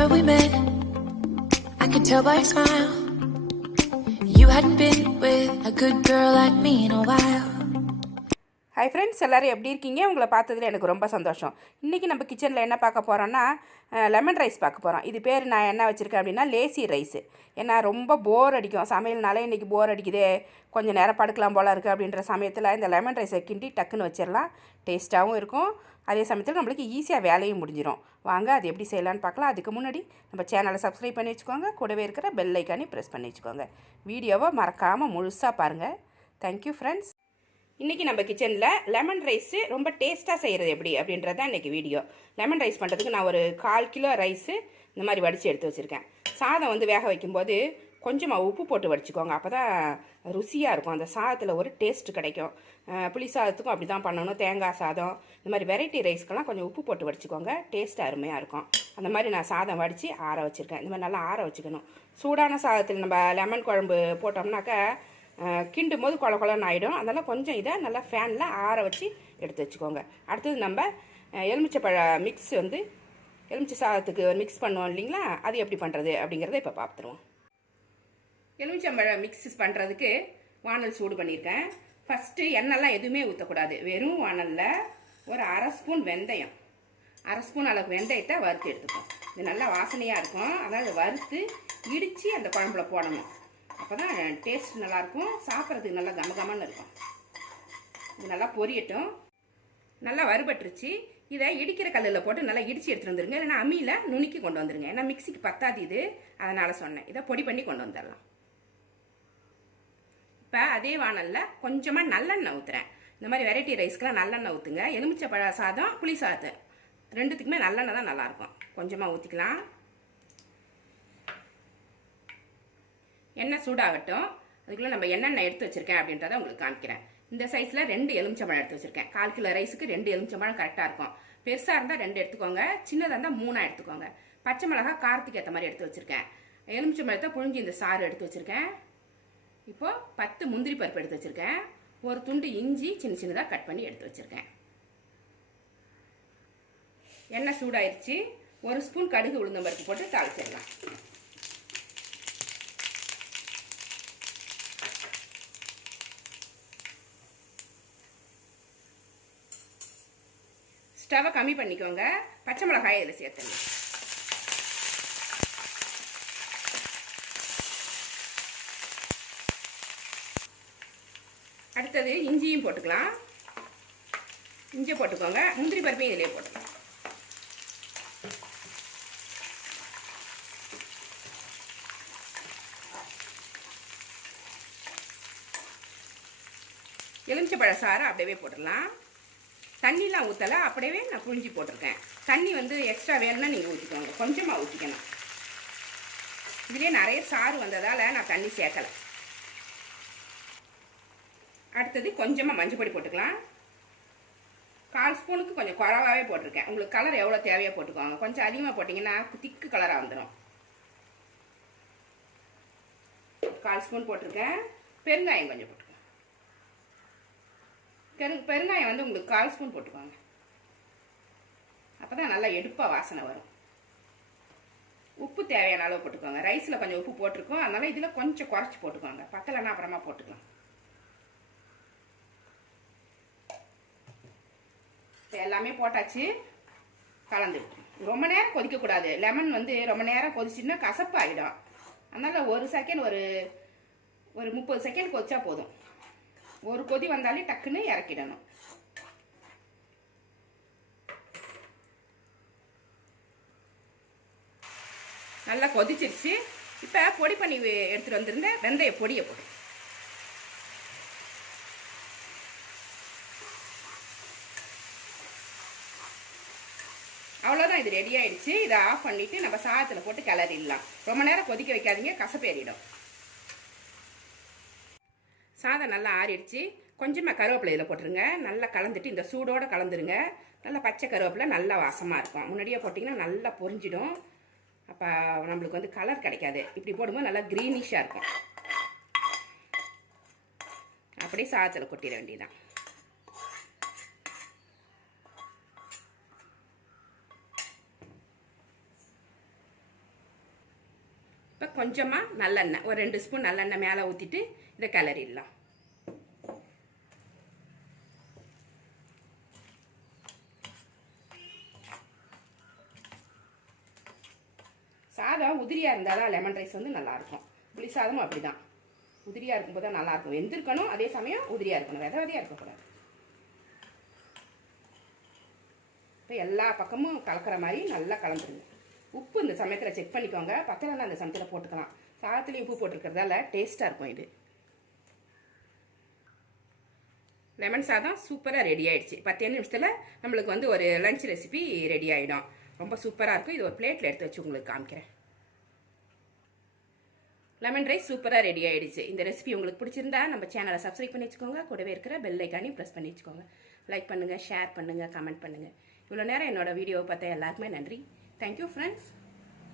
Remember we met, I could tell by your smile. You hadn't been with a good girl like me in a while. Hi friends, எல்லோரும் எப்படி இருக்கீங்க? உங்களை பார்த்ததில் எனக்கு ரொம்ப சந்தோஷம். இன்றைக்கி நம்ம கிச்சனில் என்ன பார்க்க போகிறோன்னா, லெமன் ரைஸ் பார்க்க போகிறோம். இது பேர் நான் என்ன வச்சுருக்கேன் அப்படின்னா லேசி ரைஸு. ஏன்னா ரொம்ப போர் அடிக்கும் சமையல்னாலே. இன்றைக்கி போர் அடிக்குதே, கொஞ்சம் நேரம் படுக்கலாம் போல் இருக்குது அப்படின்ற சமயத்தில் இந்த லெமன் ரைஸை கிண்டி டக்குன்னு வச்சிடலாம். டேஸ்ட்டாகவும் இருக்கும், அதே சமயத்தில் நம்மளுக்கு ஈஸியாக வேலையும் முடிஞ்சிடும். வாங்க அது எப்படி செய்யலான்னு பார்க்கலாம். அதுக்கு முன்னாடி நம்ம சேனலை சப்ஸ்கிரைப் பண்ணி வச்சுக்கோங்க, கூடவே இருக்கிற பெல் ஐக்கானே ப்ரெஸ் பண்ணி வச்சுக்கோங்க. வீடியோவை மறக்காமல் முழுசாக பாருங்கள். Thank you friends. இன்றைக்கி நம்ம கிச்சனில் லெமன் ரைஸு ரொம்ப டேஸ்ட்டாக செய்கிறது எப்படி அப்படின்றது தான் இன்றைக்கி வீடியோ. லெமன் ரைஸ் பண்ணுறதுக்கு நான் ஒரு 1/4 கிலோ ரைஸு இந்த மாதிரி வடித்து எடுத்து வச்சுருக்கேன். சாதம் வந்து வேக வைக்கும்போது கொஞ்சமாக உப்பு போட்டு வடிச்சுக்கோங்க, அப்போ தான் ருசியாக இருக்கும். அந்த சாதத்தில் ஒரு டேஸ்ட்டு கிடைக்கும். புளி சாதத்துக்கும் அப்படி தான் பண்ணணும். தேங்காய் சாதம் இந்த மாதிரி வெரைட்டி ரைஸ்க்கெல்லாம் கொஞ்சம் உப்பு போட்டு வடிச்சுக்கோங்க, டேஸ்ட்டு அருமையாக இருக்கும். அந்த மாதிரி நான் சாதம் வடித்து ஆற வச்சுருக்கேன். இந்த மாதிரி நல்லா ஆற வச்சுக்கணும். சூடான சாதத்தில் நம்ம லெமன் குழம்பு போட்டோம்னாக்கா கிண்டும் போது கொல கொலன்னு ஆகிடும். அதனால் கொஞ்சம் இதை நல்லா ஃபேனில் ஆற வச்சு எடுத்து வச்சுக்கோங்க. அடுத்தது நம்ம எலுமிச்சைப்பழ மிக்ஸ் வந்து எலுமிச்சை சாதத்துக்கு ஒரு மிக்ஸ் பண்ணுவோம் இல்லைங்களா, அது எப்படி பண்ணுறது அப்படிங்கிறத இப்போ பார்த்துருவோம். எலுமிச்சம்பழ மிக்ஸ் பண்ணுறதுக்கு வானல் சூடு பண்ணியிருக்கேன். ஃபஸ்ட்டு எண்ணெய்லாம் எதுவுமே ஊற்றக்கூடாது. வெறும் வானலில் ஒரு 1/2 ஸ்பூன் வெந்தயம், 1/2 ஸ்பூன் அளவுக்கு வெந்தயத்தை வறுத்து எடுத்துப்போம். இது நல்லா வாசனையாக இருக்கும். அதாவது வறுத்து இடித்து அந்த குழம்புல போடணும். அப்போ தான் டேஸ்ட் நல்லாயிருக்கும், சாப்பிட்றதுக்கு நல்லா கமகமன்னு இருக்கும். இது நல்லா பொரியட்டும். நல்லா வறுபட்டுருச்சு. இதை இடிக்கிற கல்லில் போட்டு நல்லா இடித்து எடுத்துகிட்டு வந்துருங்க, இல்லைன்னா அம்மியில் நுணுக்கி கொண்டு வந்துருங்க. ஏன்னா மிக்சிக்கு பத்தாது இது, அதனால் சொன்னேன். இதை பொடி பண்ணி கொண்டு வந்துடலாம். இப்போ அதே வானலில் கொஞ்சமாக நல்லெண்ணெய் ஊற்றுறேன். இந்த மாதிரி வெரைட்டி ரைஸ்க்கெலாம் நல்லெண்ணெய் ஊற்றுங்க. எலுமிச்சை சாதம் புளி சாதம் ரெண்டுத்துக்குமே நல்லெண்ணெய் தான் நல்லாயிருக்கும். கொஞ்சமாக ஊற்றிக்கலாம். எண்ணெய் சூடாகட்டும். அதுக்குள்ளே நம்ம என்னென்ன எடுத்து வச்சுருக்கேன் அப்படின்றத உங்களுக்கு காமிக்கிறேன். இந்த சைஸில் 2 எலுமிச்சம்பழம் எடுத்து வச்சுருக்கேன். 1/4 கிலோ ரைஸுக்கு 2 எலுமிச்சம்பழம் கரெக்டாக இருக்கும். பெருசாக இருந்தால் 2 எடுத்துக்கோங்க, சின்னதாக இருந்தால் 3 எடுத்துக்கோங்க. பச்சை மிளகா காரத்துக்கு ஏற்ற மாதிரி எடுத்து வச்சுருக்கேன். எலுமிச்சம்பழத்தை புழிஞ்சி இந்த சாறு எடுத்து வச்சுருக்கேன். இப்போது 10 முந்திரி பருப்பு எடுத்து வச்சுருக்கேன். ஒரு துண்டு இஞ்சி சின்ன சின்னதாக கட் பண்ணி எடுத்து வச்சுருக்கேன். எண்ணெய் சூடாயிருச்சு. 1 ஸ்பூன் கடுகு உளுந்தம் பருப்பு போட்டு தாளிச்சிடலாம். ஸ்டவ்வை கம்மி பண்ணிக்கோங்க. பச்சை மிளகாயை இதில் சேர்த்துடலாம். அடுத்தது இஞ்சியும் போட்டுக்கலாம். இஞ்சி போட்டுக்கோங்க. முந்திரி பருப்பையும் இதிலே போட்டுக்கலாம். எலுமிச்சைப்பழ சாறை அப்படியே போட்டுடலாம். தண்ணிலாம் ஊற்றலை, அப்படியே நான் புழிஞ்சி போட்டிருக்கேன். தண்ணி வந்து எக்ஸ்ட்ரா வேணும்னா நீங்கள் ஊற்றிக்கோங்க, கொஞ்சமாக ஊற்றிக்கணும். இதுலேயே நிறைய சாறு வந்ததால் நான் தண்ணி சேர்க்கலை. அடுத்தது கொஞ்சமாக மஞ்சள் பொடி போட்டுக்கலாம். 1/4 ஸ்பூனுக்கு கொஞ்சம் குறவாகவே போட்டிருக்கேன். உங்களுக்கு கலர் எவ்வளோ தேவையாக போட்டுக்கோங்க. கொஞ்சம் அதிகமாக போட்டிங்கன்னா திக்கு கலராக வந்துடும். 1/4 ஸ்பூன் போட்டிருக்கேன். பெருங்காயம் கொஞ்சம் போட்டுக்கோங்க. பெருங்காயம் வந்து உங்களுக்கு 1/4 ஸ்பூன் போட்டுக்கோங்க. அப்போ தான் நல்லா எடுப்பாக வாசனை வரும். உப்பு தேவையான அளவு போட்டுக்கோங்க. ரைஸில் கொஞ்சம் உப்பு போட்டிருக்கோம், அதனால் இதில் கொஞ்சம் குறைச்சி போட்டுக்கோங்க. பத்தலைன்னா அப்புறமா போட்டுக்கலாம். இப்போ எல்லாமே போட்டாச்சு, கலந்துட்டு ரொம்ப நேரம் கொதிக்கக்கூடாது. லெமன் வந்து ரொம்ப நேரம் கொதிச்சுன்னா கசப்பு ஆகிடும். அதனால் ஒரு செகண்ட் ஒரு 30 செகண்ட் கொதிச்சா போதும். ஒரு கொதி வந்தாலே டக்குன்னு இறக்கிடணும். நல்லா கொதிச்சிருச்சு. இப்போ பொடி பண்ணி எடுத்துகிட்டு வந்திருந்த வெந்தய பொடியை போட்டு அவ்வளோதான், இது ரெடி ஆயிடுச்சு. இதை ஆஃப் பண்ணிவிட்டு நம்ம சாதத்தில் போட்டு கிளறிடலாம். ரொம்ப நேரம் கொதிக்க வைக்காதீங்க, கசப்பேறிடும். சாதம் நல்லா ஆறிடுச்சு. கொஞ்சமாக கருவேப்பிலை இதில் போட்டுருங்க. நல்லா கலந்துட்டு இந்த சூடோடு கலந்துருங்க. நல்லா பச்சை கருவேப்பிலை நல்லா வாசமாக இருக்கும். முன்னாடியே போட்டிங்கன்னா நல்லா பொரிஞ்சிடும். அப்போ நம்மளுக்கு வந்து கலர் கிடைக்காது. இப்படி போடும்போது நல்லா க்ரீனிஷாக இருக்கும். அப்படியே சாதத்தில் கொட்டிட வேண்டியதான். கொஞ்சமாக நல்லெண்ணெய், ஒரு 2 ஸ்பூன் நல்லெண்ணெய் மேலே ஊற்றிட்டு இதை கிளறிடலாம். சாதம் உதிரியாக இருந்தால் தான் லெமன் ரைஸ் வந்து நல்லாயிருக்கும். புளி சாதமும் அப்படி தான், உதிரியாக இருக்கும்போது தான் நல்லாயிருக்கும். வெந்திருக்கணும், அதே சமயம் உதிரியாக இருக்கணும், வித விதையாக இருக்கக்கூடாது. இப்போ எல்லா பக்கமும் கலக்கிற மாதிரி நல்லா கலந்துருங்க. உப்பு இந்த சமயத்தில் செக் பண்ணிக்கோங்க, பக்கத்தில் அந்த சமயத்தில் போட்டுக்கலாம். சாதத்துலேயும் உப்பு போட்டிருக்கிறதால டேஸ்ட்டாக இருக்கும். இது லெமன் சாதம் சூப்பராக ரெடி ஆகிடுச்சு. 10 நிமிஷத்தில் நம்மளுக்கு வந்து ஒரு லஞ்ச் ரெசிபி ரெடி ஆகிடும். ரொம்ப சூப்பராக இருக்கும். இது ஒரு பிளேட்டில் எடுத்து வச்சு உங்களுக்கு காமிக்கிறேன். லெமன் ரைஸ் சூப்பராக ரெடி ஆகிடுச்சு. இந்த ரெசிபி உங்களுக்கு பிடிச்சிருந்தா நம்ம சேனலை சப்ஸ்கிரைப் பண்ணி வச்சுக்கோங்க. கூடவே இருக்கிற பெல் ஐக்கானையும் ப்ரெஸ் பண்ணி வச்சுக்கோங்க. லைக் பண்ணுங்கள், ஷேர் பண்ணுங்கள், கமெண்ட் பண்ணுங்கள். இவ்வளோ நேரம் என்னோட வீடியோவை பார்த்தா எல்லாருக்குமே நன்றி. Thank you friends.